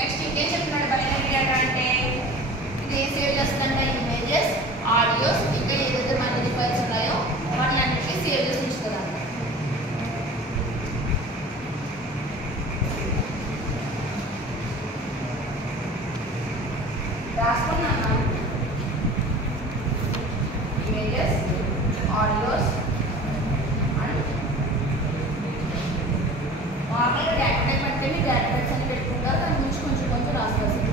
Next ఇంకేం చెప్తున్నాడు binary data అంటే ఇది ఏం సేవ్ చేస్తుందంటే ఇమేజెస్, ఆడియోస్, ఇంకా ఏదైతే మనకి ఫైల్స్ ఉన్నాయో వాటిని అన్నిటికీ సేవ్ చేసి ఉంచుతుంది. రాసుకున్నాను ఇమేజెస్, ఆడియోస్ అండ్ నార్మల్గా డేటా టైప్ అంటే మీరు డేటా టైప్స్ అని పెట్టుకుంటారు, దాని గురించి కొంచెం కొంచెం రాసుకోవాల్సింది.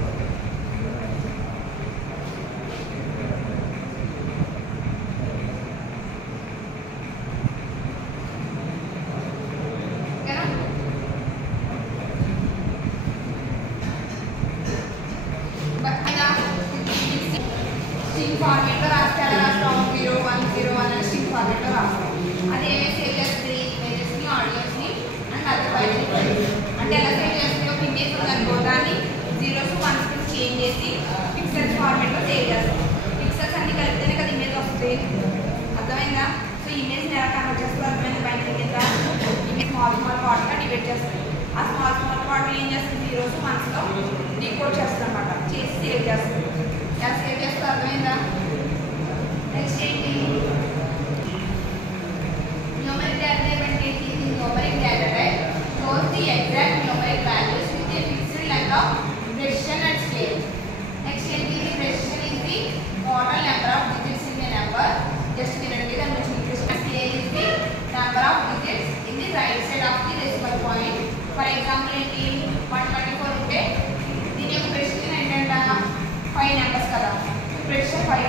స్ట్రింగ్ ఫార్మేట్లో రాస్తే ఎలా రాస్తాం 0101 అని స్ట్రింగ్ ఫార్మేట్లో రాస్తాం. అది ఏమేమి సేవ్ చేస్తుంది ఇమేజెస్ని, ఆడియోస్ని అండ్ అదర్ బైనరీ ఫైల్స్. అంటే ఎలా సేవ్ చేస్తుంది ఒక ఇమేజ్ ఉందనుకో దాన్ని 0s to 1s కి చేంజ్ చేసి పిక్సెల్స్ ఫార్మేట్లో సేవ్ చేస్తాం. పిక్సెల్స్ అన్ని కలిపితేనే కదా ఇమేజ్ వస్తుంది. అర్థమైందా? సో ఇమేజ్ని ఎలా కన్వర్ట్ చేస్తుంది అర్థమైంది. బైనరీ కింద ఇమేజ్ స్మాల్ పార్ట్గా డివైడ్ చేస్తుంది. ఆ స్మాల్ పార్ట్ ఏం చేస్తుంది 0s to 1sలో డీకోడ్ చేస్తుంది అనమాట, చేసి సేవ్ చేస్తుంది. ఎలా సేవ్ చేస్తే అర్థమైందా? నెక్స్ట్ ఏంటి న్యూమరిక్ డేటా టైప్ అంటే ఏంటి? Numeric data type stores the exact numeric values with a fixed length of precision and scale. Next ఏంటి precision is the total number of digits in a number. Just వినండి దాని గురించి interest. Scale is the number of digits in the right side of the decimal point. For example ఏంటి 124 ఉంటే దీని యొక్క precision ఏంటంటే 5 numbers కదా, ప్రెసిషన్ 5